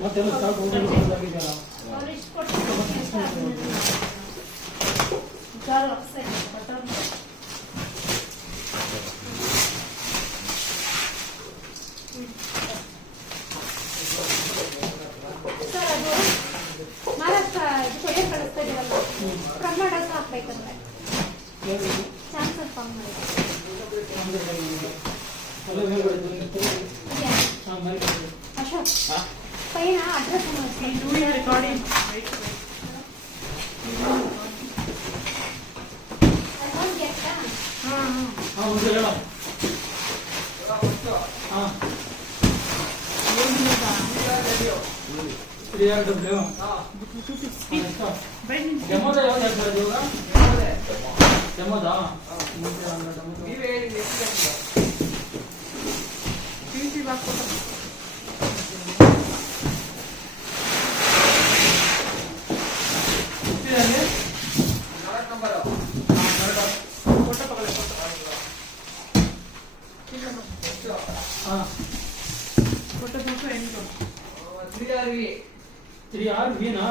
ಮತ್ತೆಲ್ಲ stock sir ಅದು Maharashtra courier ಕಳಿಸ್ತಾ ಇದೀರಲ್ಲ ಕರ್ನಾಟಕ ಹಾಕ್ಬೇಕಂದ್ರೆ ಸ್ಯಾಮ್ಸಂಗ್ ಫಾರ್ಮ್ ಮಾಡಿ ಅಶೋಕ್ ಪೈನ ಅಡ್ರೆಸ್ ರೆಕಾರ್ಡಿಂಗ್ ಡೆಮೋದ ಯಾವ್ದು ಹೇಳ್ತಾರೆ ಇವಾಗ ಡೆಮೋದ ನೀವೇ ಹೇಳಿ ಪಿಸಿ ಬಾಕ್ಸ್ ತ್ರೀ ಆರ್ ವಿನಾ